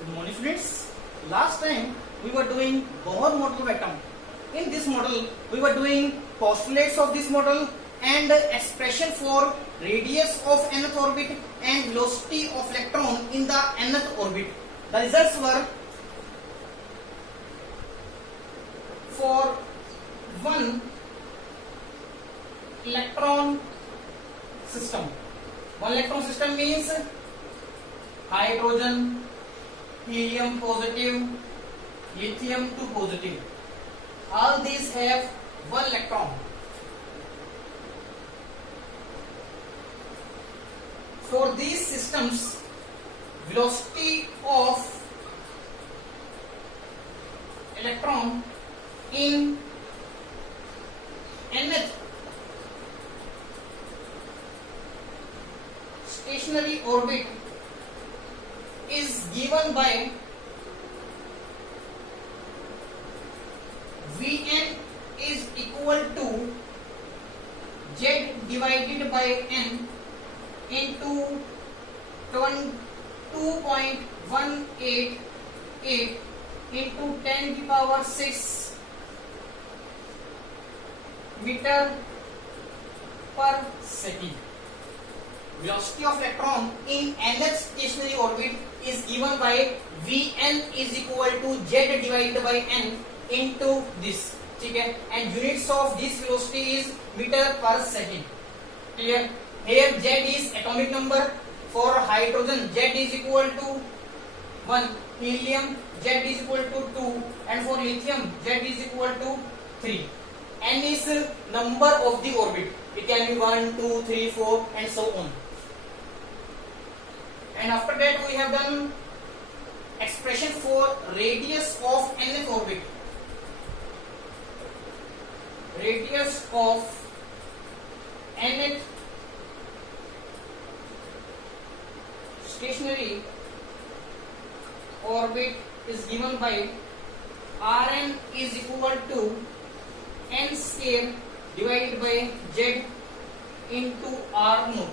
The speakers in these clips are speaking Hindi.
Good morning students. Last time we were doing Bohr model of atom. In this model we were doing postulates of this model and expression for radius of nth orbit and velocity of electron in the nth orbit. The results were for one electron system. One electron system means hydrogen, helium positive, lithium 2 positive. All these have one electron. For these systems, velocity of electron in nth stationary orbit is given by Vn is equal to Z divided by N into 2.188 into 10 to the power 6 meter per second. Velocity of electron in nth stationary orbit is given by Vn is equal to Z divided by N into this. ठीक है, and units of this velocity is meter per second. Clear? Here Z is atomic number. For hydrogen Z is equal to 1, helium Z is equal to 2, and for lithium Z is equal to 3. N is number of the orbit. It can be 1, 2, 3, 4 and so on. And after that we have done expression for radius of nth orbit. Radius of nth stationary orbit is given by Rn is equal to n square divided by Z into R naught,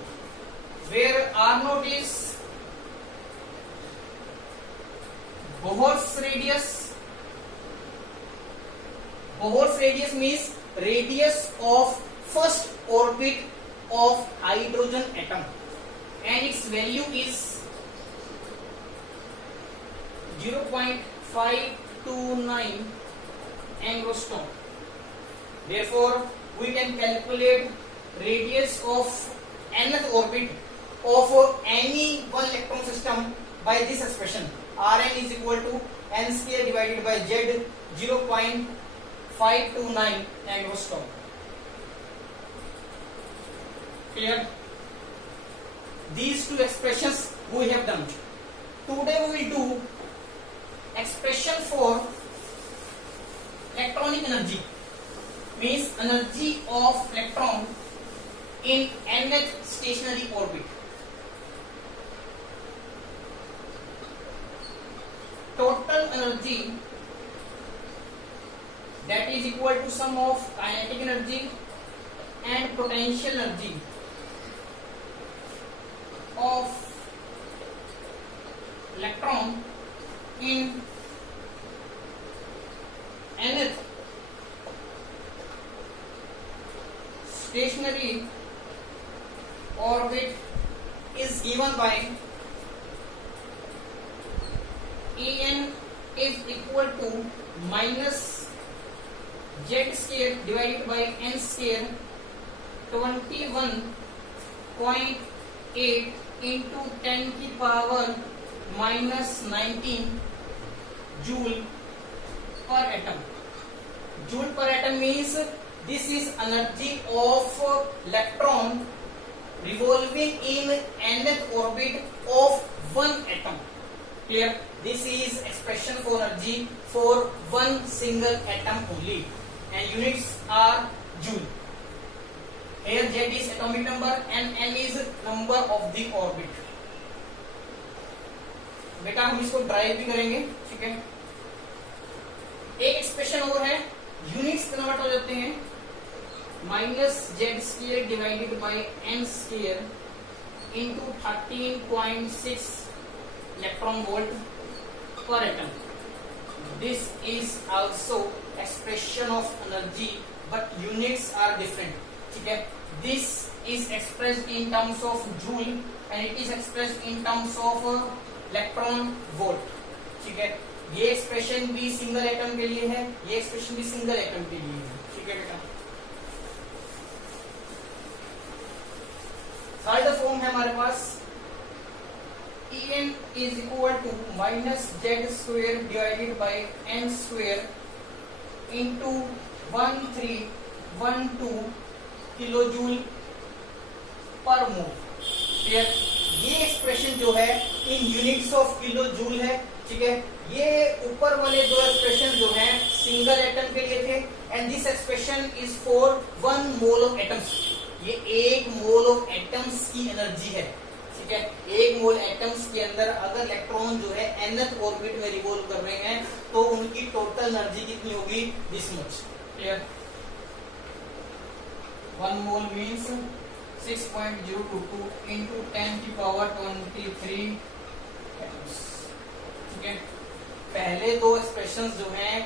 where R naught is Bohr's radius. Bohr's radius means radius of first orbit of hydrogen atom, and its value is 0.529 angstrom. Therefore, we can calculate radius of nth orbit of any one electron system by this expression. Rn is equal to n square divided by Z 0.529 angstrom. Clear? These two expressions we have done. Today we will do expression for electronic energy, means energy of electron in nth stationary orbit. Total energy, that is equal to sum of kinetic energy and potential energy of electron in nth stationary orbit is given by En is equal to minus Z square divided by N square 21.8 into 10 to the power minus 19 joule per atom. Joule per atom means this is energy of electron revolving in nth orbit of one atom. Clear? This is expression for energy for one single atom only, and units are joule. Here Z is atomic number and N is number of the orbit. बेटा हम इसको ड्राइव भी करेंगे, ठीक है। एक एक्सप्रेशन और है, यूनिट्स कन्वर्ट हो जाते हैं -z² divided by n² into 13.6 electron volt per atom. This is also expression of energy, but units are different. ठीक है, this is expressed in terms of joule and it is expressed in terms of electron volt. ठीक है, ये एक्सप्रेशन भी सिंगल एटम के लिए है, ये एक्सप्रेशन भी सिंगल एटम के लिए है. ठीक है बेटा, थर्ड फॉर्म है हमारे पास En is equal to minus z square divided by n square into 1312 kilojoule पर मोल. क्लियर, ये एक्सप्रेशन जो है इन यूनिट्स ऑफ किलो जूल है. ठीक है, ये ऊपर वाले दो एक्सप्रेशन जो हैं सिंगल एटम के लिए थे and this expression is for 1 mole of atoms. ये 1 मोल ऑफ एटम्स की एनर्जी है. ठीक है, 1 मोल एटम्स के अंदर अगर इलेक्ट्रॉन जो है nth ऑर्बिट में रिवॉल्व कर रहे हैं तो उनकी टोटल एनर्जी कितनी होगी, this much. Clear, 1 mole means 6.022 into 10 की पावर 23 एटम्स. ठीक है, पहले दो एक्सप्रेशंस जो हैं,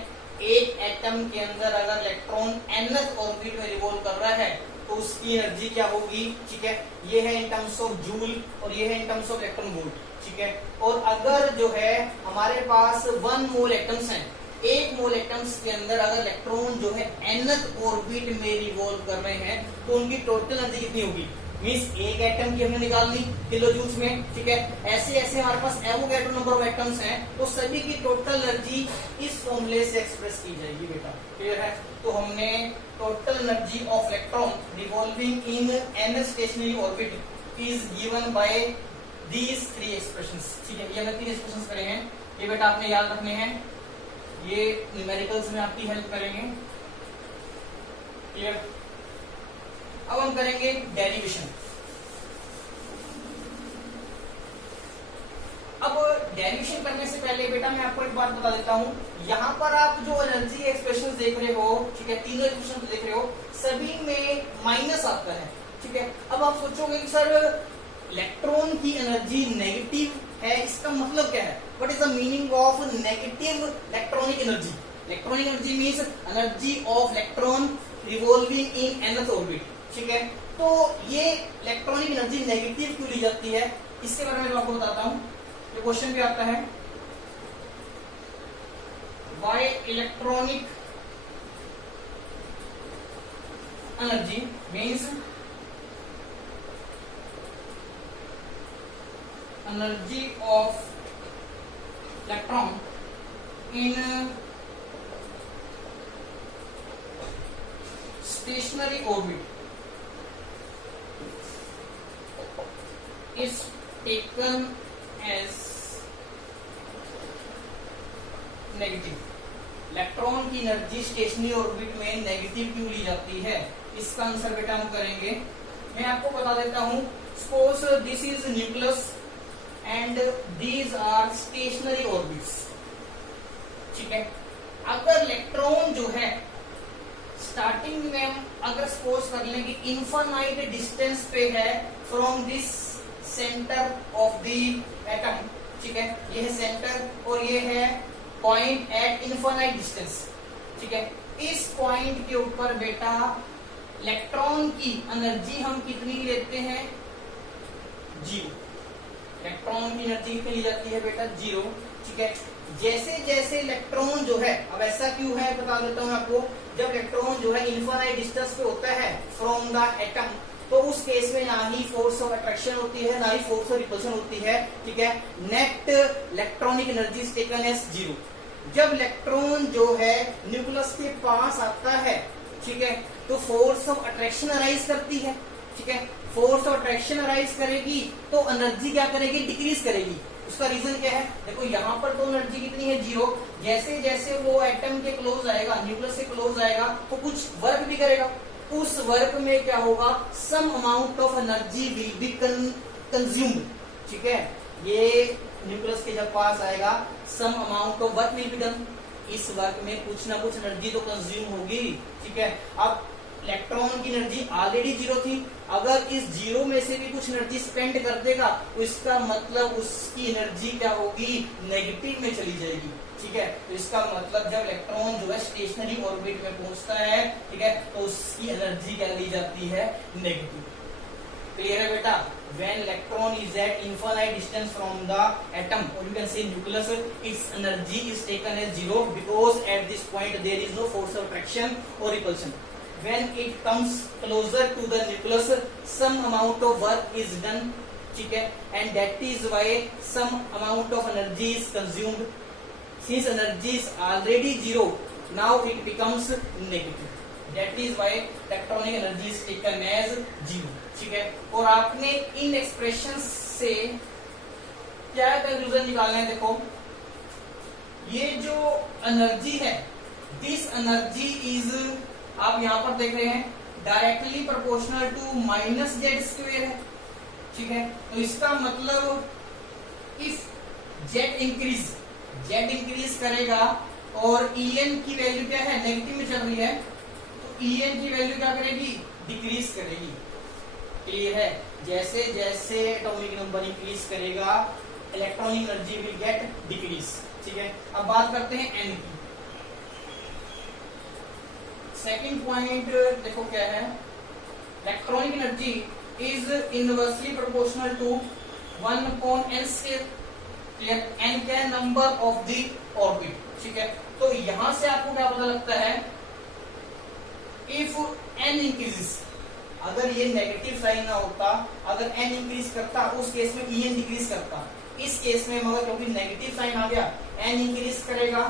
एक एटम के अंदर अगर इलेक्ट्रॉन nth ऑर्बिट में रिवॉल्व कर रहा है तो उसकी एनर्जी क्या होगी. ठीक है, ये है इन टर्म्स ऑफ जूल और ये है in terms of electron volt. ठीक है, और अगर जो है हमारे पास 1 मोल एटम्स हैं, 1 मोल एटम्स के अंदर अगर इलेक्ट्रॉन जो है nth ऑर्बिट में रिवॉल्व कर रहे हैं तो उनकी टोटल एनर्जी कितनी होगी, मींस एक एटम की हमने निकालनी किलो जूल्स में. ठीक है, ऐसे ऐसे हमारे पास एवोगैड्रो नंबर ऑफ एटम्स हैं तो सभी की टोटल एनर्जी इस फॉर्मूले से एक्सप्रेस की जाएगी बेटा. क्लियर है, तो हमने total energy of electron revolving in nth stationery orbit is given bye these 3 expressions. ठीक है, ये हमने 3 एक्सप्रेशंस करे हैं, ये बेटा आपने याद रखने हैं, ये न्यूमेरिकल्स में आपकी हेल्प करेंगे. क्लियर, अब हम करेंगे डेरिवेशन. अब डेरिवेशन करने से पहले बेटा मैं आपको एक बात बता देता हूं, यहां पर आप जो एनर्जी एक्सप्रेशन देख रहे हो, ठीक है, तीनों एक्सप्रेशन देख रहे हो, सभी में माइनस आता है. ठीक है, अब आप सोचोगे कि सर इलेक्ट्रॉन की एनर्जी नेगेटिव है, इसका मतलब क्या है, what is the meaning of negative electronic energy. Electronic energy means energy of electron revolving in nth orbit. ठीक है, तो ये इलेक्ट्रॉनिक एनर्जी नेगेटिव क्यों ली जाती है, इसके बारे में मैं आपको बताता हूं. ये क्वेश्चन भी आता है, why electronic energy means energy of electron in stationery orbit is taken as negative. Electron की एनर्जी स्टेशनरी ऑर्बिट में नेगेटिव क्यों ली जाती है, इसका आंसर बेटा हम करेंगे. मैं आपको बता देता हूं, suppose this is nucleus and these are stationary orbits. ठीक है, अगर इलेक्ट्रॉन जो है स्टार्टिंग में हम अगर सपोज कर लें कि इनफाइनाइट डिस्टेंस पे है from this centre of the atom. ठीक है, ये है सेंटर और ये है पॉइंट एट इनफाइनाइट डिस्टेंस. ठीक है, इस पॉइंट के ऊपर बेटा इलेक्ट्रॉन की एनर्जी हम कितनी लेते हैं, 0. इलेक्ट्रॉन की एनर्जी कितनी ली जाती है बेटा, 0. ठीक है, जैसे जैसे इलेक्ट्रॉन जो है, अब ऐसा क्यों है बता देता हूं आपको, जब इलेक्ट्रॉन जो है इनफाइनाइट डिस्टेंस पे होता है फ्रॉम द एटम तो उस केस में ना ही फोर्स ऑफ अट्रैक्शन होती है ना ही फोर्स ऑफ रिपल्शन होती है. ठीक है, net electronic energy is taken as 0. जब इलेक्ट्रॉन जो है न्यूक्लियस के पास आता है, ठीक है, तो फोर्स ऑफ अट्रैक्शन अराइज करती है. ठीक है, फोर्स ऑफ अट्रैक्शन अराइज करेगी तो एनर्जी क्या करेगी, डिक्रीज करेगी. उसका रीजन क्या है, देखो यहाँ पर तो एनर्जी कितनी है, 0. जैसे जैसे वो एटम के क्लोज आएगा, न्यूक्लियस के क्लोज आएगा तो कुछ वर्क भी करेगा. उस वर्क में क्या होगा, some amount of energy will be consumed. ठीक है, ये न्यूक्लियस के जब पास आएगा some amount of work will be done. इस वर्क में कुछ ना कुछ एनर्जी तो कंज्यूम होगी. ठीक है, अब इलेक्ट्रॉन की एनर्जी ऑलरेडी जीरो थी, अगर इस जीरो में से भी कुछ एनर्जी स्पेंड कर देगा तो इसका मतलब उसकी एनर्जी क्या होगी, नेगेटिव में चली जाएगी। ठीक है, तो इसका मतलब जब इलेक्ट्रॉन जो है स्टेशनरी ऑर्बिट में पहुंचता है, ठीक है, तो उसकी एनर्जी क्या ली जाती है, नेगेटिव। क्लियर है बेटा? When electron is at infinite distance from the atom, or you can say nucleus, its energy is taken as zero because at this point there is no force of attraction or repulsion. When it comes closer to the nucleus, some amount of work is done, ठीक है, and that is why some amount of energy is consumed. Since energy is already zero, now it becomes negative. That is why electronic energy is taken as zero. ठीक है, और आपने इन एक्सप्रेशन से क्या कंक्लूजन निकालना है? देखो, ये जो एनर्जी है, दिस एनर्जी इज, आप यहां पर देख रहे हैं, directly proportional to minus Z square है। ठीक है, तो इसका मतलब इफ जेड इंक्रीज करेगा और En की वैल्यू क्या है, नेगेटिव में चल रही है, तो En की वैल्यू क्या करेगी, डिक्रीज करेगी। क्लियर है? जैसे जैसे एटॉमिक नंबर इंक्रीज करेगा, electronic energy will get decrease. ठीक है, अब बात करते हैं एन की। सेकंड पॉइंट देखो क्या है, electronic energy is inversely proportional to 1/n square. Clear? N क्या नंबर ऑफ द ऑर्बिट। ठीक है, तो यहां से आपको क्या पता लगता है, इफ एन इंक्रीजेस, अगर ये नेगेटिव साइन ना होता, अगर एन इंक्रीज करता, उस केस में En डिक्रीज करता। इस केस में मगर क्योंकि नेगेटिव साइन आ गया, एन इंक्रीज करेगा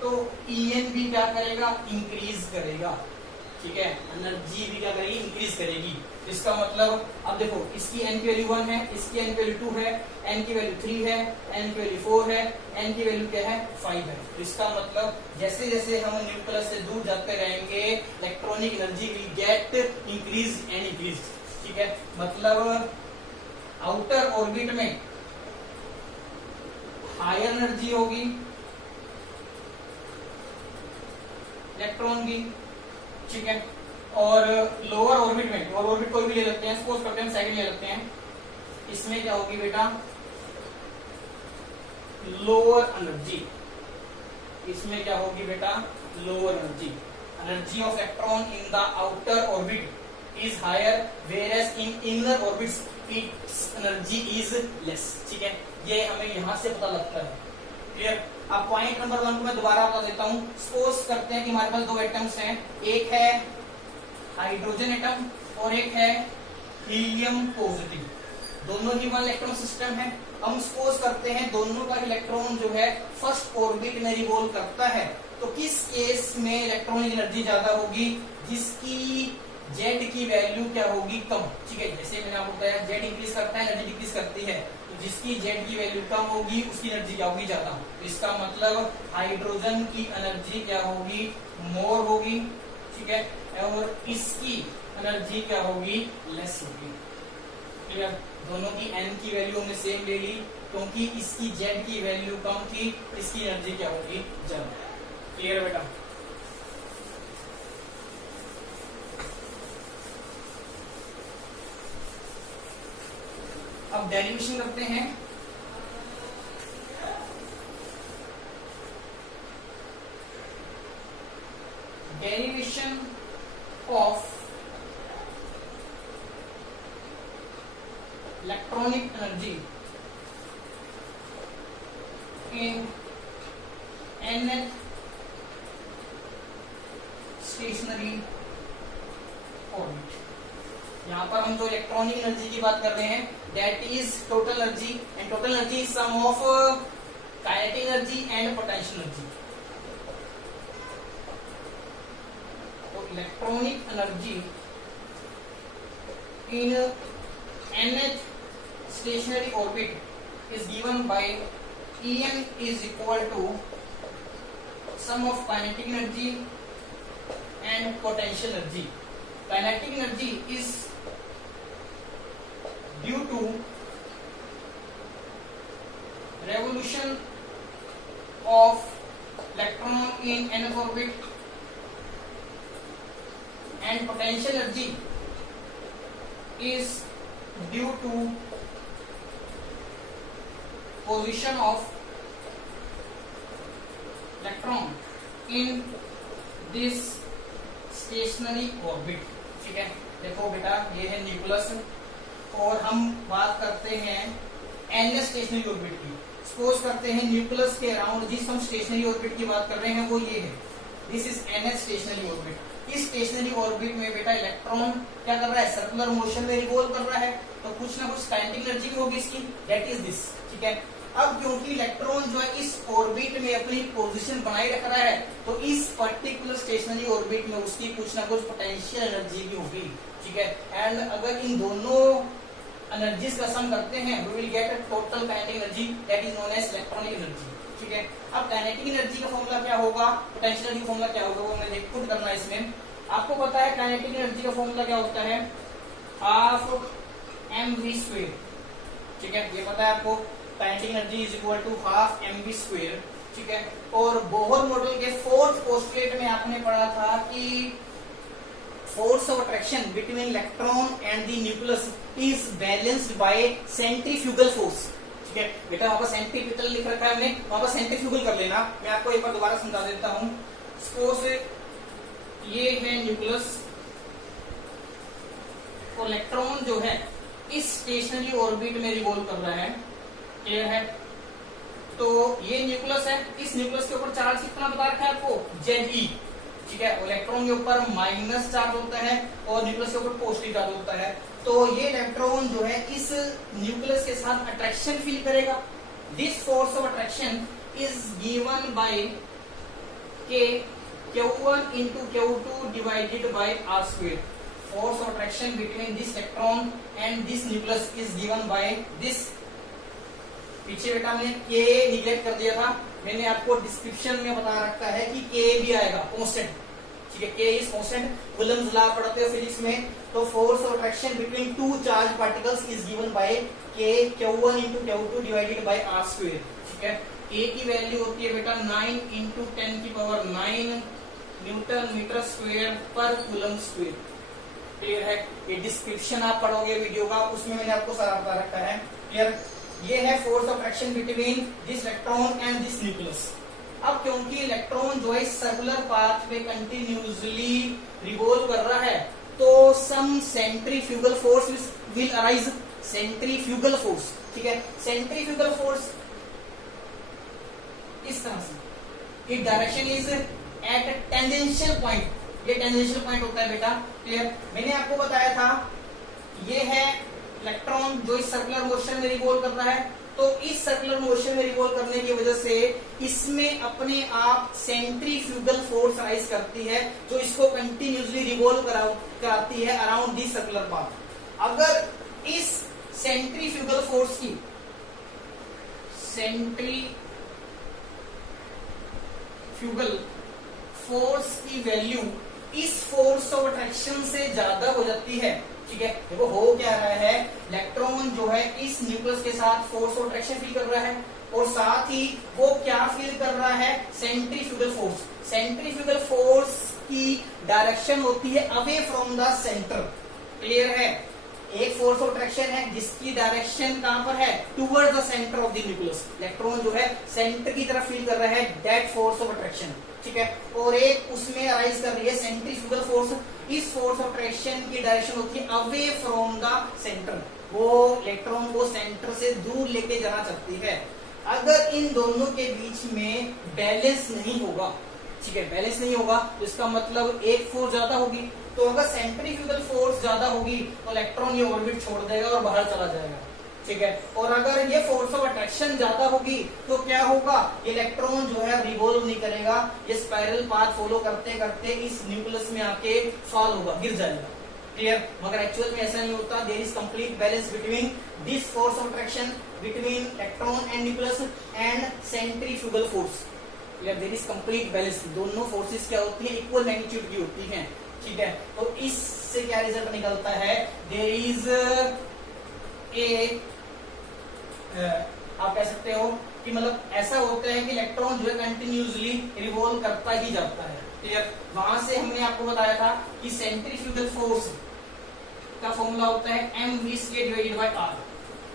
तो En भी क्या करेगा, इंक्रीज करेगा। ठीक है, एनर्जी भी क्या करेगी, इंक्रीज करेगी। इसका मतलब अब देखो, इसकी एन की वैल्यू 1 है, इसकी एन की वैल्यू 2 है, एन की वैल्यू 3 है, एन की वैल्यू 4 है, एन की वैल्यू क्या है, 5 है। तो इसका मतलब जैसे जैसे हम न्यूक्लियस से दूर जाते रहेंगे, electronic energy will get increase and increase. ठीक है, मतलब आउटर ऑर्बिट में हायर एनर्जी होगी इलेक्ट्रॉन की। ठीक है, और लोअर ऑर्बिट में, लोअर ऑर्बिट कोई भी ले लेते हैं, सपोज करते हैं सेकंड ले लेते हैं, इसमें क्या होगी बेटा, लोअर एनर्जी। इसमें क्या होगी बेटा, lower energy. Energy of electron in the outer orbit is higher, whereas in inner orbits its energy is less. ठीक है, ये हमें यहां से पता लगता है। क्लियर? अब पॉइंट नंबर 1 को मैं दोबारा बता देता हूं। सपोज करते हैं कि हमारे पास दो एटम्स हैं, एक है हाइड्रोजन एटम और एक है हीलियम पॉजिटिव, दोनों ही 1 इलेक्ट्रॉन सिस्टम है। हम सपोज करते हैं दोनों का इलेक्ट्रॉन जो है फर्स्ट ऑर्बिट में रिवॉल्व करता है, तो किस केस में इलेक्ट्रॉनिक एनर्जी ज्यादा होगी, जिसकी जेड की वैल्यू क्या होगी, कम। ठीक है, जैसे मैंने आपको बताया, जेड इंक्रीज करता है, एनर्जी डिक्रीज करती है, तो जिसकी जेड की वैल्यू कम होगी उसकी एनर्जी क्या होगी, ज्यादा। तो इसका मतलब हाइड्रोजन की एनर्जी क्या होगी, मोर होगी। ठीक है, और इसकी एनर्जी क्या होगी, लेस होगी। क्लियर? दोनों की एन की वैल्यू हमने सेम ले ली, क्योंकि इसकी जेड की वैल्यू कम थी, इसकी एनर्जी क्या होगी, ज्यादा। क्लियर बेटा? अब डेरिवेशन करते हैं। Derivation of electronic energy in nth stationery orbit. यहां पर हम जो इलेक्ट्रॉनिक एनर्जी की बात कर रहे हैं, that is total energy, and total energy is sum of kinetic energy and potential energy. तो electronic energy in nth stationary orbit is given by En is equal to sum of kinetic energy and potential energy. Kinetic energy is due to revolution of electron in nth orbit, and potential energy is due to position of electron in this stationary orbit. ठीक है, देखो बेटा ये है न्यूक्लियस और हम बात करते हैं एन स्टेशनरी ऑर्बिट की। सपोज करते हैं न्यूक्लियस के अराउंड जिस हम स्टेशनरी ऑर्बिट की बात कर रहे हैं वो ये है, this is an stationery orbit. इस स्टेशनरी ऑर्बिट में बेटा इलेक्ट्रॉन क्या कर रहा है, सर्कुलर मोशन में रिवॉल्व कर रहा है, तो कुछ ना कुछ काइनेटिक एनर्जी भी होगी इसकी, दैट इज दिस। ठीक है, अब क्योंकि इलेक्ट्रॉन जो है इस ऑर्बिट में अपनी पोजीशन बनाए रख रहा है, तो इस पर्टिकुलर स्टेशनरी ऑर्बिट में उसकी कुछ ना कुछ पोटेंशियल एनर्जी भी होगी। ठीक है, एंड अगर इन दोनों एनर्जीज का सम करते हैं we will get a total kinetic energy that is known as electronic energy. ठीक है, अब काइनेटिक एनर्जी का फॉर्मूला क्या होगा, पोटेंशियल एनर्जी का फॉर्मूला क्या होगा, वो हमने पुट करना है इसमें। आपको पता है काइनेटिक एनर्जी का फॉर्मूला क्या होता है, हाफ mv²। ठीक है, ये पता है आपको, kinetic energy is equal to half mv²। ठीक है, और बोहर मॉडल के फोर्थ पोस्टुलेट में आपने पढ़ा था कि force of attraction between electron and the nucleus is balanced by centrifugal force. ठीक है बेटा, वहां पर सेंट्रीपिटल लिख रखा है हमने, वहां पर सेंट्रीफ्यूगल कर लेना। मैं आपको एक बार दोबारा समझा देता हूं। सपोज ये है न्यूक्लियस और इलेक्ट्रॉन जो है इस स्टेशनरी ऑर्बिट में रिवॉल्व कर रहा है, क्लियर है। तो ये न्यूक्लियस है, इस न्यूक्लियस के ऊपर चार्ज कितना बता रखा है आपको, Ze। ठीक है, इलेक्ट्रॉन के ऊपर माइनस चार्ज होता है और न्यूक्लियस के ऊपर पॉजिटिव चार्ज होता है। तो ये इलेक्ट्रॉन जो है इस न्यूक्लियस के साथ अट्रैक्शन फील करेगा। This force of attraction is given bye के Q1 into Q2 divided by R²। Force of attraction between this electron and this nucleus is given by this। पीछे बेटा मैंने K निगलेक्ट कर दिया था, मैंने आपको डिस्क्रिप्शन में बता रखा है कि K भी आएगा कांस्टेंट। ठीक है, K is constant, Coulomb's law पढ़ते हो फिजिक्स में। तो force of attraction between two charge particles is given bye K Q1 into Q2 divided by R²। ठीक है, K की वैल्यू होती है बेटा 9 into 10⁹ न्यूटन मीटर स्क्वायर पर कूलम स्क्वायर। क्लियर है, ये डिस्क्रिप्शन आप पढ़ोगे वीडियो का, उसमें मैंने आपको सारा बता रखा है। क्लियर, ये है force of attraction between this electron and this nucleus. अब क्योंकि इलेक्ट्रॉन जो है सर्कुलर पाथ में कंटिन्यूअसली रिवॉल्व कर रहा है, तो some centrifugal force will arise, centrifugal force. ठीक है, सेंट्रीफ्यूगल फोर्स इस तरह से, it direction is at tangential point. ये टेंजेंशियल पॉइंट होता है बेटा। क्लियर, मैंने आपको बताया था ये है इलेक्ट्रॉन जो इस सर्कुलर मोशन में रिवॉल्व कर रहा है, तो इस सर्कुलर मोशन में रिवॉल्व करने की वजह से इसमें अपने आप सेंट्रीफ्यूगल फोर्स राइज करती है जो इसको कंटिन्यूअसली रिवॉल्व कराती है अराउंड दिस सर्कुलर पाथ। अगर इस सेंट्रीफ्यूगल फोर्स की सेंट्रीफ्यूगल फोर्स की वैल्यू इस फोर्स ऑफ अट्रैक्शन से ज्यादा हो जाती है। ठीक है, देखो हो क्या रहा है, इलेक्ट्रॉन जो है इस न्यूक्लियस के साथ फोर्स ऑफ अट्रैक्शन फील कर रहा है और साथ ही वो क्या फील कर रहा है, सेंट्रीफ्यूगल फोर्स। सेंट्रीफ्यूगल फोर्स की डायरेक्शन होती है away from the centre. Clear है, एक फोर्स ऑफ अट्रैक्शन है जिसकी डायरेक्शन कहां पर है, toward the centre of the nucleus. Electron जो है सेंटर की तरफ फील कर रहा है, दैट फोर्स ऑफ अट्रैक्शन। ठीक है, और एक उसमें अराइज कर रही है सेंट्रीफ्यूगल फोर्स। इस फोर्स ऑफ अट्रैक्शन की डायरेक्शन होती है अवे फ्रॉम द सेंटर, वो इलेक्ट्रॉन को सेंटर से दूर लेके जाना चाहती है। अगर इन दोनों के बीच में बैलेंस नहीं होगा, ठीक है, बैलेंस नहीं होगा तो इसका मतलब एक फोर्स ज्यादा होगी। तो अगर सेंट्रीफ्यूगल फोर्स ज्यादा होगी तो इलेक्ट्रॉन ये ऑर्बिट छोड़ देगा और बाहर चला जाएगा। ठीक है, और अगर ये फोर्स ऑफ अट्रैक्शन ज्यादा होगी तो क्या होगा, इलेक्ट्रॉन जो है रिवॉल्व नहीं करेगा, ये स्पाइरल पाथ फॉलो करते करते इस न्यूक्लियस में आके फॉल होगा, गिर जाएगा। क्लियर, मगर एक्चुअल में ऐसा नहीं होता। There is complete balance between this force of attraction between electron and nucleus and centrifugal force. Clear, there is complete balance. दोनों फोर्सेस क्या होती है, इक्वल मैग्नीट्यूड की होती हैं। ठीक है, तो इससे क्या रिजल्ट निकलता है, देयर इज ए आप कह सकते हो कि मतलब ऐसा होता है कि इलेक्ट्रॉन जो है कंटिन्यूसली रिवॉल्व करता ही जाता है। क्लियर? वहां से हमने आपको बताया था कि सेंट्रीफ्यूगल फोर्स का फॉर्मूला होता है mv² divided by r।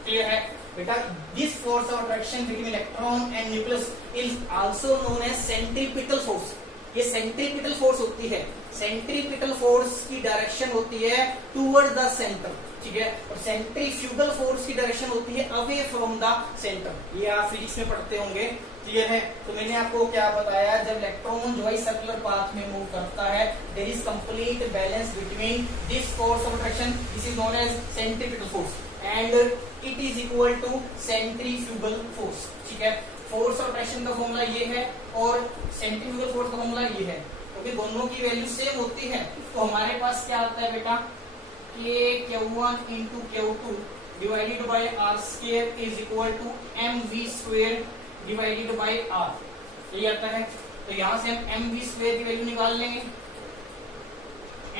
Clear है बेटा? This force of attraction between electron and nucleus is also known as centripetal force. ये सेंट्रीपिटल फोर्स होती है। सेंट्रीपिटल फोर्स की डायरेक्शन होती है टुवर्ड द सेंटर, ठीक है, और सेंट्रीफ्यूगल फोर्स की डायरेक्शन होती है अवे फ्रॉम द सेंटर। ये आप फिजिक्स में पढ़ते होंगे। क्लियर है? तो मैंने आपको क्या बताया, जब इलेक्ट्रॉन जो है सर्कुलर पाथ में मूव करता है, there is complete balance between this force of attraction, this is known as centripetal force, and it is equal to centrifugal force. ठीक है? फोर्स ऑफ अट्रैक्शन का फॉर्मूला ये है और सेंट्रीफ्यूगल फोर्स का फॉर्मूला ये है, क्योंकि दोनों की वैल्यू सेम होती है। तो हमारे पास क्या आता है बेटा, K(Q1 × Q2) divided by r² is equal to mv² divided by r। ये आता है। तो यहां से हम mv² की वैल्यू निकाल लेंगे।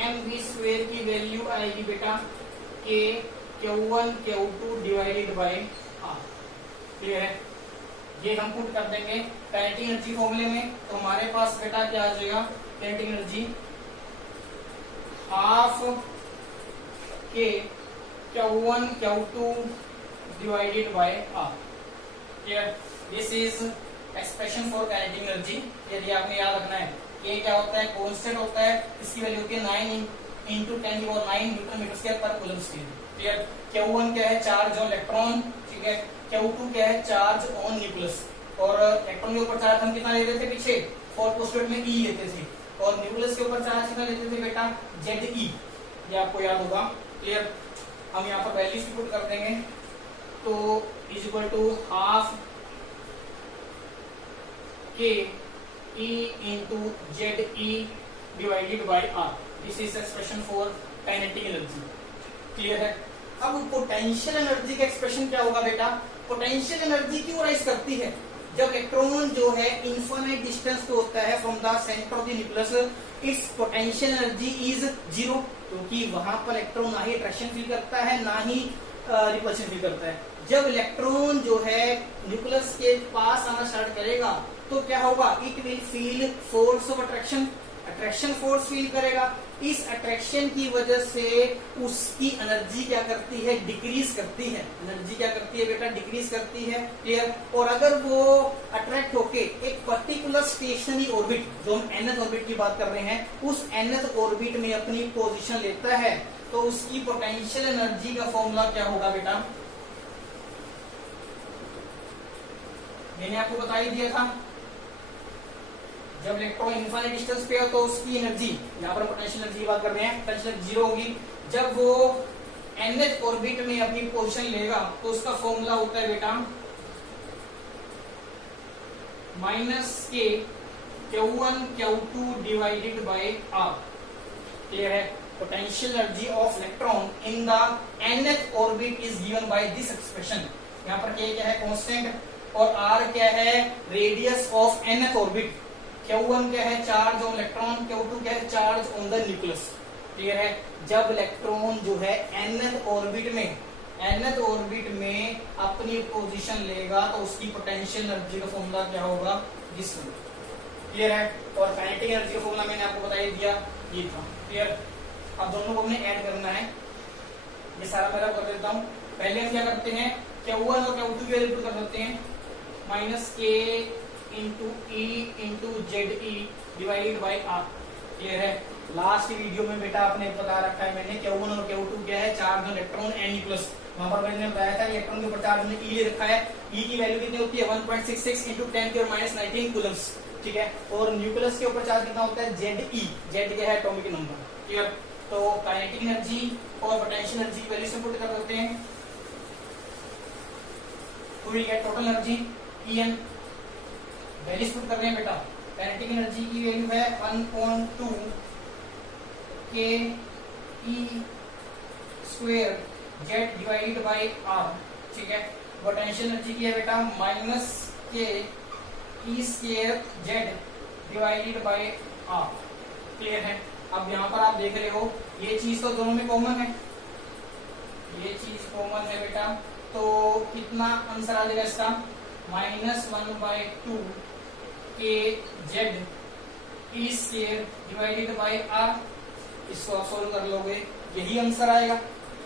mv² की वैल्यू आएगी बेटा K(Q1 Q2) divided by r। Clear है? ये हम पुट कर देंगे काइनेटिक एनर्जी फॉर्मूले में। तो हमारे पास बेटा क्या आ जाएगा, kinetic energy half K(Q1 Q2) divided by r। Clear? This is expression for kinetic energy. यदि आपने याद रखना है, ये क्या होता है, कांस्टेंट होता है, इसकी वैल्यू होती है 9 × 10⁹ न्यूटन मीटर स्क्वायर पर कूलम स्क्वायर। क्लियर? Q1 क्या है, चार्ज ऑन इलेक्ट्रॉन, ठीक है, Q2 क्या है, चार्ज ऑन न्यूक्लियस, और इलेक्ट्रॉन के ऊपर चार्ज हम कितना लेते थे पीछे, 4 पोस्टुलेट में E लेते थे, और न्यूक्लियस के ऊपर चार्ज कितना लेते थे बेटा, Ze। ये आपको याद होगा। क्लियर? हम यहाँ पर वैल्यूज पुट कर देंगे। तो is equal to half K E × Ze divided by r। This is expression for kinetic energy. Clear है? अब पोटेंशियल एनर्जी का एक्सप्रेशन क्या होगा बेटा, पोटेंशियल एनर्जी क्यों राइज करती है, जब इलेक्ट्रॉन जो है इनफाइनाइट डिस्टेंस पे होता है from the centre of the nucleus, it's potential energy is 0, क्योंकि वहां पर इलेक्ट्रॉन ना ही अट्रैक्शन फील करता है ना ही रिपल्शन फील करता है। जब इलेक्ट्रॉन जो है न्यूक्लियस के पास आना स्टार्ट करेगा तो क्या होगा, it will feel force of attraction, attraction force feel करेगा। इस अट्रैक्शन की वजह से उसकी एनर्जी क्या करती है, डिक्रीज करती है। एनर्जी क्या करती है बेटा, डिक्रीज करती है। क्लियर? और अगर वो अट्रैक्ट होके एक पर्टिकुलर स्टेशनरी ऑर्बिट, जो हम nth ऑर्बिट की बात कर रहे हैं, उस nth ऑर्बिट में अपनी पोजीशन लेता है, तो उसकी पोटेंशियल एनर्जी का फॉर्मूला क्या होगा बेटा, मैंने आपको बता ही दिया था। जब इलेक्ट्रॉन इनफाइनाइट डिस्टेंस पे हो तो उसकी एनर्जी, यहाँ पर पोटेंशियल एनर्जी की बात कर रहे हैं, पोटेंशियल 0 होगी। जब वो nth ऑर्बिट में अपनी पोजीशन लेगा तो उसका फॉर्मूला होता है बेटा -K(Q1 Q2) divided by r। Clear है? Potential energy of electron in the nth orbit is given by this expression. यहाँ पर K क्या है, कांस्टेंट, और r क्या है, radius of nth orbit. Q1 क्या है, चार्ज ऑन इलेक्ट्रॉन, Q2 क्या है, charge on the nucleus. Clear है? जब इलेक्ट्रॉन जो है nth ऑर्बिट में अपनी पोजीशन लेगा तो उसकी पोटेंशियल एनर्जी का फॉर्मूला क्या होगा, दिस। क्लियर है? और काइनेटिक एनर्जी का फॉर्मूला मैंने आपको बता ही दिया, ये था। क्लियर? अब दोनों को हमने ऐड करना है। ये सारा मेरा कर देता हूँ। पहले हम क्या करते हैं, Q1 और Q2 की वैल्यू कर देते हैं, -K × E × Ze divided by r। Clear है? लास्ट वीडियो में बेटा आपने बता रखा है मैंने, Q1 और Q2 क्या है, charge on electron and nucleus. वहां पर मैंने बताया था इलेक्ट्रॉन के ऊपर चार्ज हमने E ले रखा है। E की वैल्यू कितनी होती है, 1.66 × 10⁻19 कूलम्स। ठीक है? और न्यूक्लियस के ऊपर चार्ज कितना होता है, Ze। Z क्या है, एटॉमिक नंबर। क्लियर? तो काइनेटिक एनर्जी और पोटेंशियल एनर्जी की वैल्यू से पुट कर देते हैं, तो we get total energy En। Values put कर रहे हैं बेटा। काइनेटिक एनर्जी की वैल्यू है 1/2 K E² Z divided by r। ठीक है? पोटेंशियल एनर्जी की है बेटा -K E² Z divided by r। Clear है? अब यहाँ पर आप देख रहे हो, ये चीज तो दोनों में कॉमन है, ये चीज कॉमन है बेटा, तो कितना आंसर आ जाएगा इसका, -1/2 K Z E square divided by R. इसको आप सोल्व कर लोगे, यही आंसर आएगा।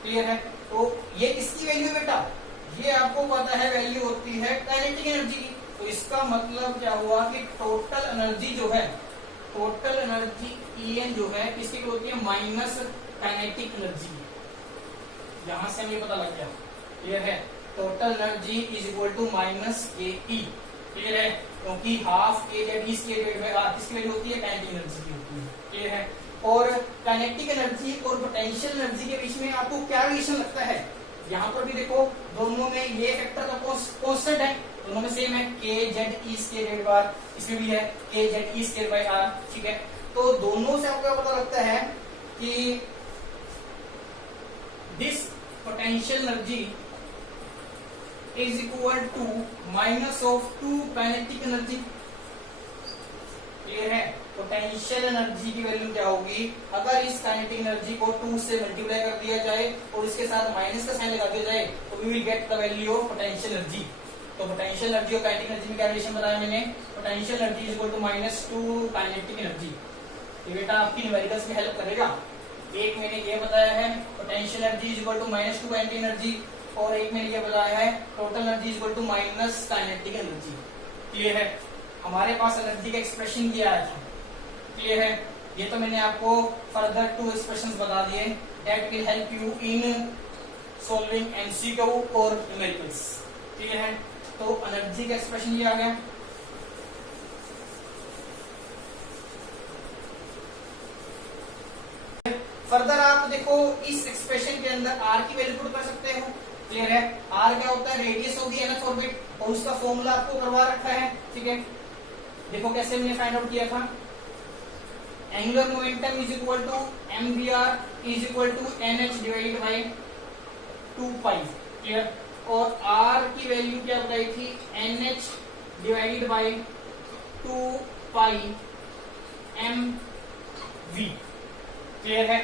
क्लियर है? तो ये किसकी वैल्यू बेटा? ये आपको पता है वैल्यू होती है काइनेटिक एनर्जी की। तो इसका मतलब क्या हुआ कि टोटल एनर्जी जो है, टोटल एनर्जी En जो है किसकी होती है? Minus kinetic energy. यहां से हमें पता लग गया। क्लियर है? Total energy is equal to minus K E. Clear है? क्योंकि half K Z E square by R किसकी वैल्यू होती है? काइनेटिक एनर्जी की होती है। क्लियर है? और काइनेटिक एनर्जी और पोटेंशियल एनर्जी के बीच में आपको क्या रिलेशन लगता है? यहाँ पर भी देखो, दोनों में ये फैक्टर का कांस्टेंट है, दोनों में सेम है, K Z E square by R. इसमें भी है K Z E square by R. ठीक है? तो दोनों से आपको पता लगता है कि this potential energy is equal to minus of 2 kinetic energy. Clear है? पोटेंशियल एनर्जी की वैल्यू क्या होगी? अगर इस काइनेटिक एनर्जी को 2 से मल्टीप्लाई कर दिया जाए और इसके साथ माइनस का साइन लगा दिया जाए तो we will get the value of potential energy. तो पोटेंशियल एनर्जी और काइनेटिक एनर्जी में क्या रिलेशन बताया मैंने? Potential energy is equal to -2 kinetic energy. ये बेटा आपकी न्यूमेरिकल्स में हेल्प करेगा। एक मैंने ये बताया है potential energy is equal to -2 kinetic energy, और एक मैंने ये बताया है total energy is equal to minus kinetic energy. Clear है? हमारे पास एनर्जी का एक्सप्रेशन दिया आया था। क्लियर है? ये तो मैंने आपको फर्दर 2 एक्सप्रेशंस बता दिए that will help you in solving MCQ और न्यूमेरिकल्स। क्लियर है? तो एनर्जी का एक्सप्रेशन ये आ गया। फर्दर आप देखो इस एक्सप्रेशन के अंदर आर की वैल्यू पुट कर सकते हो। क्लियर है? आर क्या होता है? Radius of the nth orbit, और उसका फॉर्मूला आपको करवा रखा है। ठीक है? देखो कैसे मैंने फाइंड आउट किया था। Angular momentum is equal to mvr is equal to nh divided by 2 pi. Clear? और r की वैल्यू क्या बताई थी? nh divided by 2 pi mv। Clear है?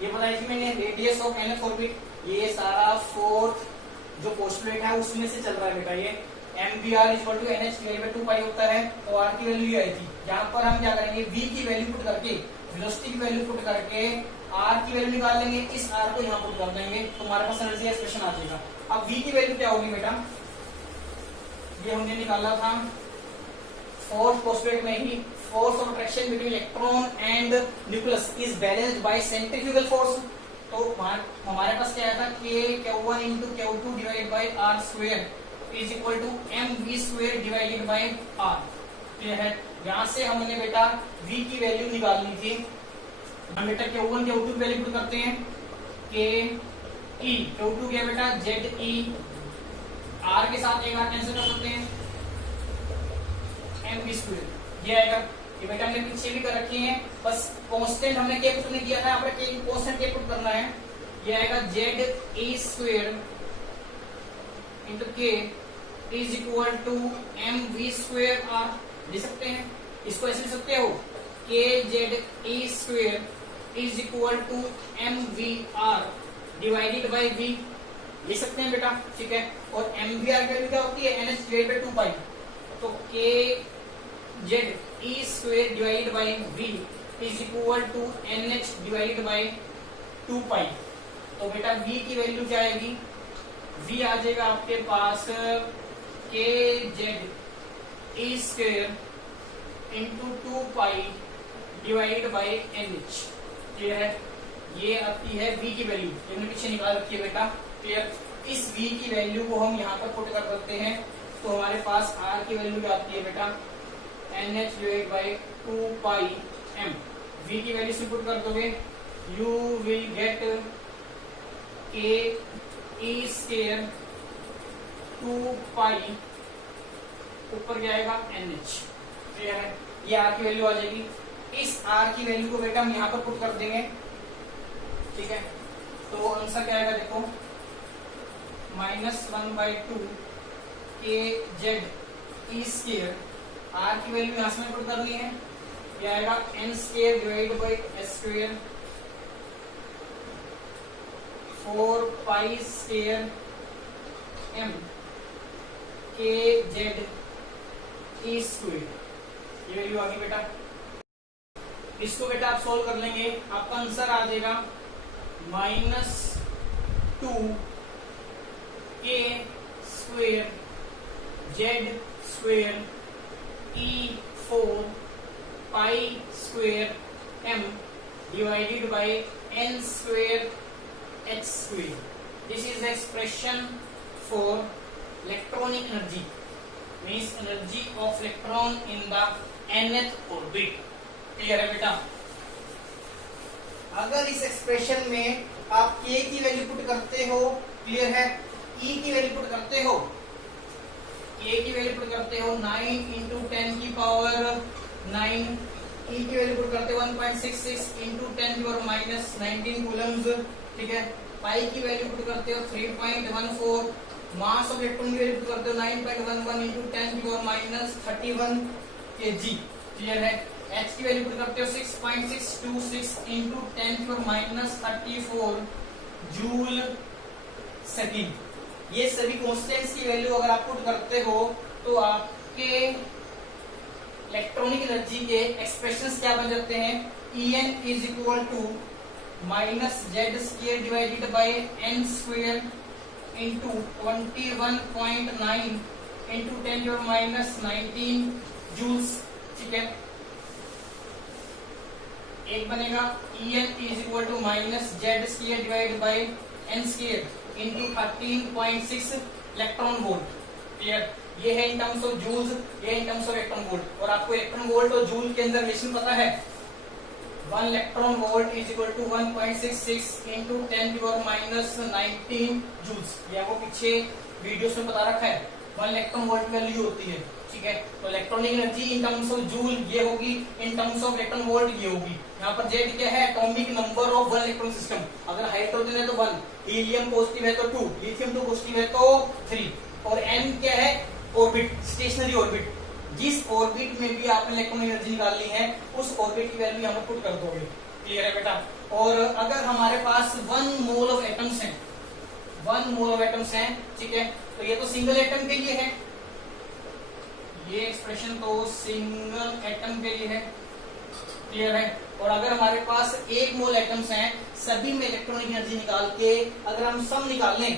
ये बताई थी मैंने रेडियस ऑफ nth ऑर्बिट। ये सारा फोर्थ जो पोस्टुलेट है उसमें से चल रहा है बेटा। ये mvr is equal to nh divided by 2 pi होता है, तो r की वैल्यू ये आई थी। यहाँ पर हम क्या करेंगे? v की वैल्यू पुट करके, वेलोसिटी की वैल्यू पुट करके r की वैल्यू निकाल लेंगे। इस r को यहाँ पुट कर देंगे तो हमारे पास एनर्जी एक्सप्रेशन आ जाएगा। अब v की वैल्यू क्या होगी बेटा? ये हमने निकाला था फोर्थ पोस्टुलेट में ही, force of attraction between electron and nucleus is balanced by centrifugal force. तो हमारे पास क्या आया था? K1 into Q2 divided by r square is equal to mv square divided by r। Clear है? यहाँ से हमने बेटा v की वैल्यू निकालनी थी। हम बेटा Q1 Q2 की वैल्यू पुट करते हैं। Q2 क्या बेटा? ZE, r के साथ एक r कैंसिल कर सकते हैं, mv स्क्वायर ये आएगा। ये बेटा हमने पीछे भी कर रखी है, बस कांस्टेंट हमने K पुट नहीं किया था, यहाँ पर कांस्टेंट K पुट करना है। ये आएगा ZE square into K is equal to mv square r। लिख सकते हैं, इसको ऐसे लिख सकते हो KZE square is equal to mvr divided by v। लिख सकते हैं बेटा। ठीक है? और mvr की वैल्यू क्या होती है? nh divided by 2 pi. तो KZE square divided by v is equal to nh divided by 2 pi. तो बेटा v की वैल्यू क्या आएगी? v आ जाएगा आपके पास KZE square into 2 pi divide by nh। Clear है? ये आती है v की वैल्यू, हमने पीछे निकाल रखी है बेटा। क्लियर? इस v की वैल्यू को हम यहाँ पर पुट कर सकते हैं, तो हमारे पास r की वैल्यू क्या आती है बेटा? nh divide by 2 pi m। v की वैल्यू से पुट कर दोगे, you will get KE square 2 पाई ऊपर क्या आएगा? nh। क्लियर है? ये r की वैल्यू आ जाएगी। इस r की वैल्यू को बेटा हम यहाँ पर पुट कर देंगे। ठीक है? तो आंसर क्या आएगा? देखो -1/2 KZE स्क्वायर, r की वैल्यू यहाँ से पुट करनी है, ये आएगा n square divide by s square 4 pi square m। के जेड ई स्क्वायर, ये वैल्यू आ गई बेटा। इसको बेटा आप सोल्व कर लेंगे, आपका आंसर आ जाएगा -2 के square Z square E 4 pi square m divided by n square h square. This is the expression for electronic energy, means energy of electron in the nth orbit. Clear है बेटा? अगर इस एक्सप्रेशन में आप k की वैल्यू पुट करते हो, क्लियर है, e की वैल्यू पुट करते हो, k की वैल्यू पुट करते हो 9 इंटू 10 की पावर 9, e की वैल्यू पुट करते हो 1.66 इंटू 10 की पावर माइनस 19 कूलम्स, ठीक है। पाई की वैल्यू पुट करते हो 3.14, मास ऑफ इलेक्ट्रॉन की वैल्यू पुट करते हो 9.11 इंटू 10 की पावर माइनस 31 kg, क्लियर है। h की वैल्यू पुट करते हो 6.626 इंटू 10 की पावर माइनस 34 जूल सेकंड। ये सभी कांस्टेंट्स की वैल्यू अगर आप पुट करते हो तो आपके इलेक्ट्रॉनिक एनर्जी के एक्सप्रेशंस क्या बन जाते हैं? En is equal to minus Z square divided by N square into 21.9 into 10 minus 19 joules, ठीक है। एक बनेगा En is equal to minus Z square divided by N square into 13.6 electron volt, clear. ये है इन टर्म्स ऑफ जूल्स, ये in terms of electron volt. और आपको इलेक्ट्रॉन वोल्ट और जूल के अंदर रिलेशन पता है, 1 electron volt is equal to 1.66 into 10 की पावर माइनस 19 जूल्स। ये आपको पीछे वीडियोस में बता रखा है, 1 इलेक्ट्रॉन वोल्ट वैल्यू होती है, ठीक है। तो electronic energy in terms of joule ये होगी, इन टर्म्स ऑफ इलेक्ट्रॉन वोल्ट ये होगी। यहाँ पर जेड क्या है? Atomic number of 1 electron system. अगर हाइड्रोजन है तो 1, हीलियम पॉजिटिव है तो 2, लिथियम तो पॉजिटिव है तो 3, और n क्या है? Orbit, stationery orbit. जिस ऑर्बिट में भी आपने इलेक्ट्रॉन एनर्जी निकालनी है उस ऑर्बिट की वैल्यू यहाँ पर पुट कर दोगे, क्लियर है बेटा। और अगर हमारे पास 1 मोल ऑफ एटम्स हैं, 1 मोल ऑफ एटम्स हैं, ठीक है, तो ये तो सिंगल एटम के लिए है, ये एक्सप्रेशन तो सिंगल एटम के लिए है, क्लियर है। और अगर हमारे पास 1 मोल एटम्स हैं, सभी में इलेक्ट्रॉनिक एनर्जी निकाल के अगर हम सम निकाल लें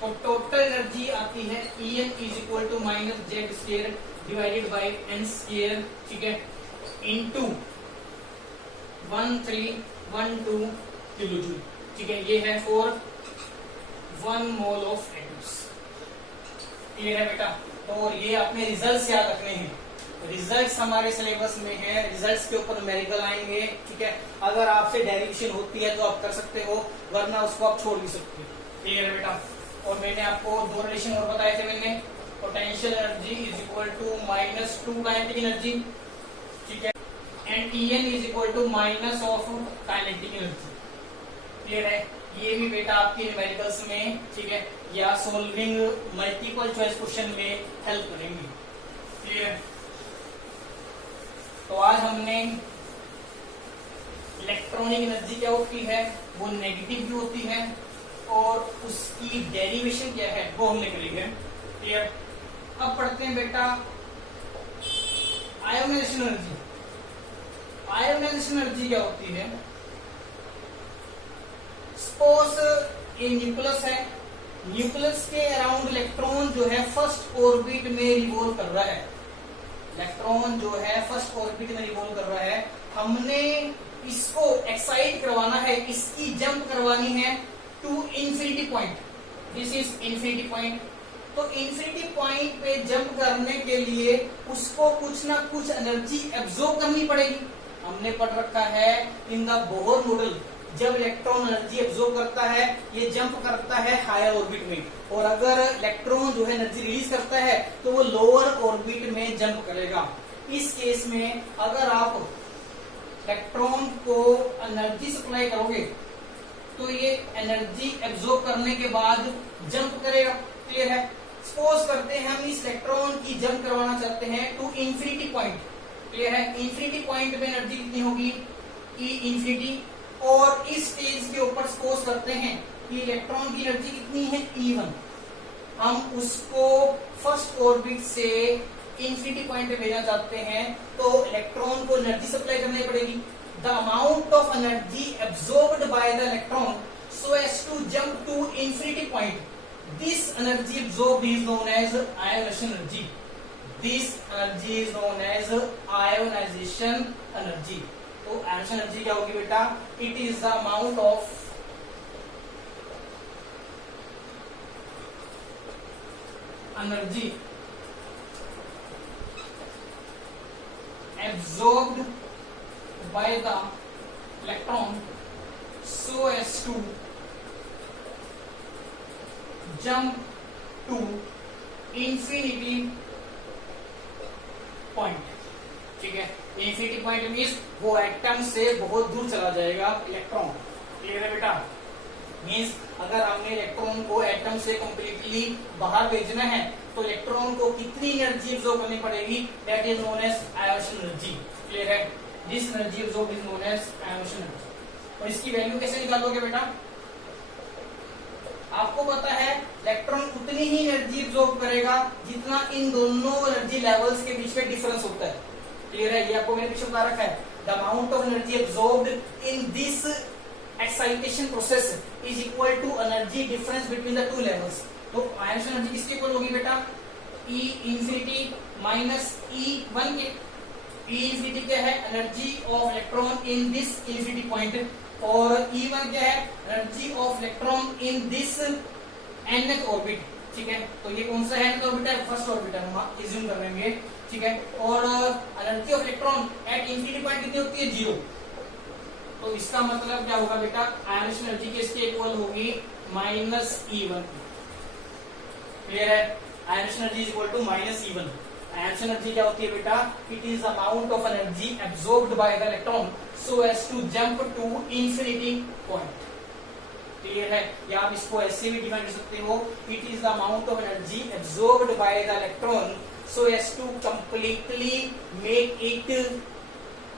तो टोटल एनर्जी आती है En is equal to minus Z square divided by N square, ठीक है, इनटू 1312 किलो जूल, ठीक है। ये है for 1 mole of atoms, clear है बेटा। तो ये अपने रिजल्ट्स याद रखने हैं, रिजल्ट्स हमारे सिलेबस में है, रिजल्ट्स के ऊपर न्यूमेरिकल आएंगे, ठीक है। अगर आपसे डेरिवेशन होती है तो आप कर सकते हो, वरना उसको आप छोड़ भी सकते हो, क्लियर है बेटा। और मैंने आपको 2 रिलेशन और बताए थे मैंने, potential energy is equal to -2 kinetic energy, ठीक है, and En is equal to minus of kinetic energy, clear है। ये भी बेटा आपके न्यूमेरिकल्स में, ठीक है, या सोल्विंग मल्टीपल चॉइस क्वेश्चन में हेल्प करेंगे, क्लियर है। तो आज हमने इलेक्ट्रॉनिक एनर्जी क्या होती है, वो नेगेटिव भी होती है, और उसकी डेरिवेशन क्या है वो हमने करी है, क्लियर। अब पढ़ते हैं बेटा आयोनाइजेशन एनर्जी। आयोनाइजेशन एनर्जी क्या होती है? सपोज ये न्यूक्लियस है, न्यूक्लियस के अराउंड इलेक्ट्रॉन जो है फर्स्ट ऑर्बिट में रिवॉल्व कर रहा है, इलेक्ट्रॉन जो है फर्स्ट ऑर्बिट में रिवॉल्व कर रहा है। हमने इसको एक्साइट करवाना है, इसकी जंप करवानी है to infinity point, this is infinity point. तो इंफिनिटी पॉइंट पे जंप करने के लिए उसको कुछ ना कुछ एनर्जी एब्जॉर्ब करनी पड़ेगी। हमने पढ़ रखा है इन द बोहर मॉडल, जब इलेक्ट्रॉन एनर्जी एब्जॉर्ब करता है ये जंप करता है हायर ऑर्बिट में, और अगर इलेक्ट्रॉन जो है एनर्जी रिलीज करता है तो वो लोअर ऑर्बिट में जंप करेगा। इस केस में अगर आप इलेक्ट्रॉन को एनर्जी सप्लाई करोगे तो ये एनर्जी एब्जॉर्ब करने के बाद जंप करेगा, क्लियर है। सपोज करते हैं हम इस इलेक्ट्रॉन की जंप करवाना चाहते हैं टू इंफिनिटी पॉइंट, क्लियर है। इंफिनिटी पॉइंट पे एनर्जी कितनी होगी? E infinity. और इस स्टेज के ऊपर सपोज करते हैं कि इलेक्ट्रॉन की एनर्जी कितनी है? E1। हम उसको फर्स्ट ऑर्बिट से इंफिनिटी पॉइंट पे भेजना चाहते हैं, तो इलेक्ट्रॉन को एनर्जी सप्लाई करनी पड़ेगी। The amount of energy absorbed by the electron so as to jump to infinity point, this energy absorbed is known as ionisation energy. This energy is known as ionisation energy. तो आयोनाइजेशन एनर्जी क्या होगी बेटा? It is the amount of energy absorbed by the electron so as to jump to infinity point। ठीक है, infinity point मीन्स वो एटम से बहुत दूर चला जाएगा इलेक्ट्रॉन। क्लियर है बेटा? मीन्स अगर हमने इलेक्ट्रॉन को एटम से कंप्लीटली बाहर भेजना है तो इलेक्ट्रॉन को कितनी एनर्जी एब्सॉर्ब करनी पड़ेगी? That is known as ionisation energy. Clear है? This energy absorb is known as ionisation energy. और इसकी वैल्यू कैसे निकालोगे बेटा? आपको पता है इलेक्ट्रॉन उतनी ही एनर्जी एब्सॉर्ब करेगा जितना इन दोनों एनर्जी लेवल्स के बीच में डिफरेंस होता है। क्लियर है? ये आपको मैंने पीछे बता रखा है। The amount of energy absorbed in this excitation process is equal to energy difference between the two levels. तो आयोनाइजेशन एनर्जी किसके इक्वल होगी बेटा? E इंफिनिटी माइनस E1 के। E इंफिनिटी क्या है? Energy of electron in this infinity point, और E1 क्या है? Energy of electron in this nth orbit. ठीक है, तो ये कौन सा nth ऑर्बिट है? फर्स्ट ऑर्बिट है, हम इज्यूम कर लेंगे। ठीक है, और energy of electron at infinity point कितनी होती है? 0। तो इसका मतलब क्या होगा बेटा? आयोनाइजेशन एनर्जी किसके इक्वल होगी? Minus E1। क्लियर है? Ionisation energy is equal to minus E1। Ionisation energy क्या होती है बेटा? It is amount of energy absorbed by the electron so as to jump to infinity point. Clear है? या आप इसको ऐसे भी डिफाइन कर सकते हो, it is the amount of energy absorbed by the electron so as to completely make it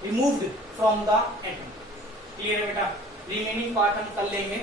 removed from the atom. Clear है बेटा? रिमेनिंग पार्ट हम कर लेंगे।